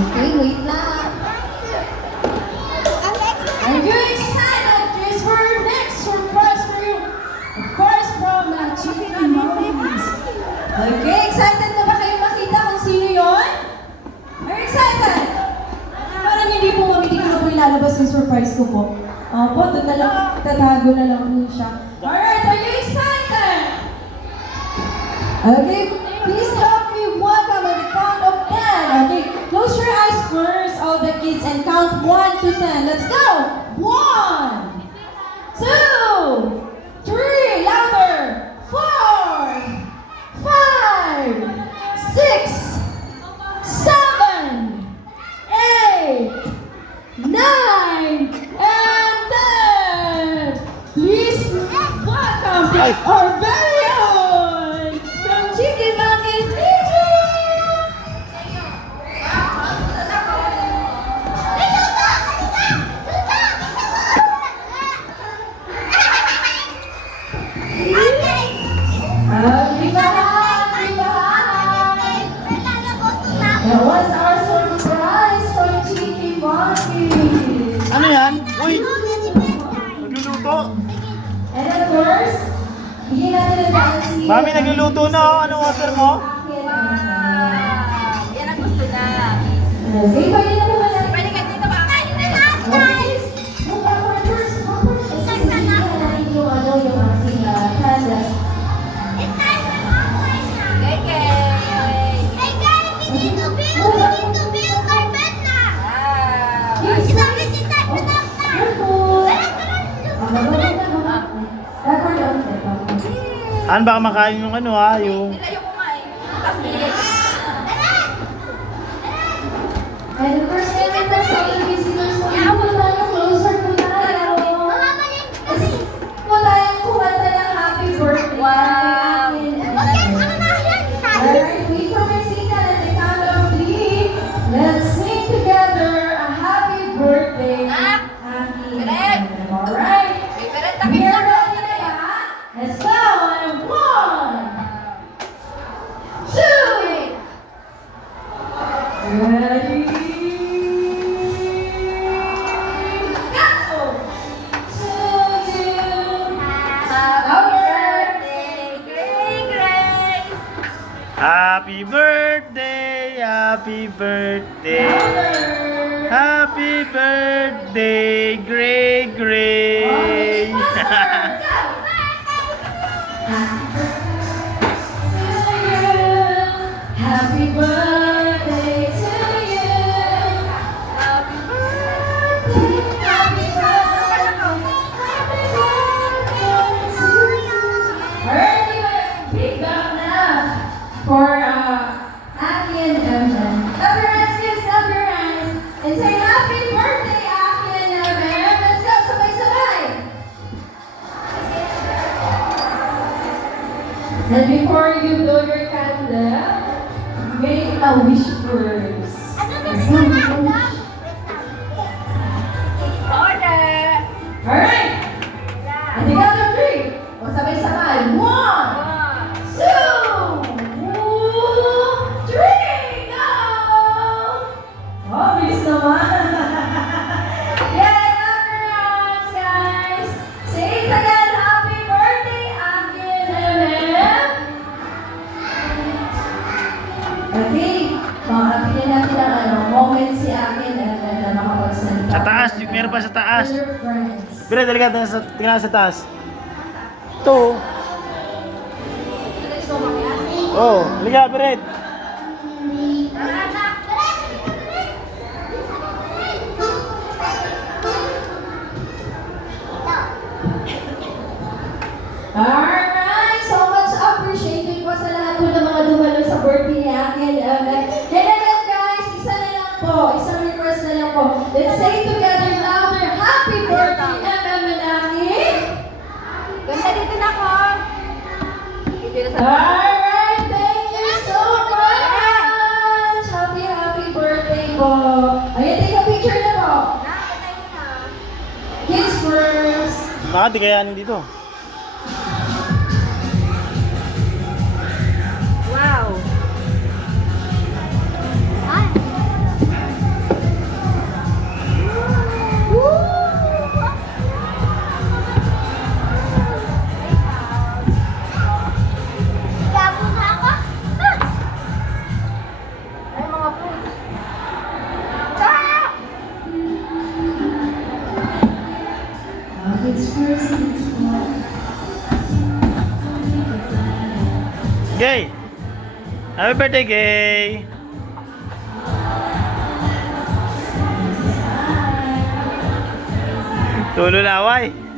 Okay, wait lang. Are you excited, guys, for our next surprise for you? Of course, from Chicken Mountains. Okay, excited na ba kayo makita kung sino yun? Are you excited? Parang hindi po kami, hindi ko po ilalabas yung surprise ko po. Po, doon na lang, tatago na lang po siya. Alright, are you excited? Okay, please help me welcome at the count of 10. Okay, close your eyes first, all the kids, and count 1 to 10. Let's go! 1, 2, 3, louder! 4, 5, 6, 7, 8, 9, and 10! Please welcome our very own from Chicken Mountain DJ! That was our surprise from Chicken Monkey. Ano yan? Uy! Nagluluto! And of course, bigyan natin ang dahil si... Mami, nagluluto na oh. Anong order mo? Yan ang gusto na. Okay, pwede na po ba natin? Pwede ka dito ba? Kain na lang! Okay, move backward first. Bigyan natin yung ating canvas. Gay, gay! Hey guys, we need to build carpet na! Wow! Yes. Kita visit that Oh, na! careful. Backward down. Ano ba makain yung ano ha? Yung... Nilayo ko nga eh. Tapos nilagay ko. And of course, meron pa sa ating visitors mo. Ito po tayo, closer po tayo. Po tayo kumanta ng happy birthday. Wow. Alright, wait for my signal at the count of 3. Let's sing together a happy birthday. Happy Correct. Alright. Favorite We takip are na. ready na ba? Let's go! And 1, 2, ready? Go! To you. Happy birthday, Gray Gray! Happy birthday! Happy birthday! Louder. Happy birthday, Gray Gray! Happy birthday to you. Happy Happy birthday. Happy birthday to you. Alright, big round now for Aki and Evan. Clap your hands, kids, clap your hands. And say happy birthday, Aki and Evan. Let's go, sabay-sabay. And before you blow your candle, make a wish first. Order! Alright! At the count of 3, o sabay-sabay. 1, 2, 3, go! Oh, bilis naman. Yay, clap your hands, guys. Say it again. Happy birthday, Aki and Evan. Okay, makakapili natin ang moment si Aki and Evan na makapagsalita. Sa taas, meron pa sa taas. Other friends. Bire, talaga, tingnan sa taas. Ito. Oh, liga, Bire. Alright, so much appreciated po sa lahat po ng mga dumalo sa birthday ni Aki and Evan. And again guys, isa na lang po, isang request na lang po. Let's say together louder, happy birthday Evan and Aki. Ganda dito na ako. Dito na sa... Alright, thank you so much. Happy birthday po. Ayan, take a picture na po. Kids first. Baka di kayanin dito. Wow! Happy birthday, Gay! Tulo na, away.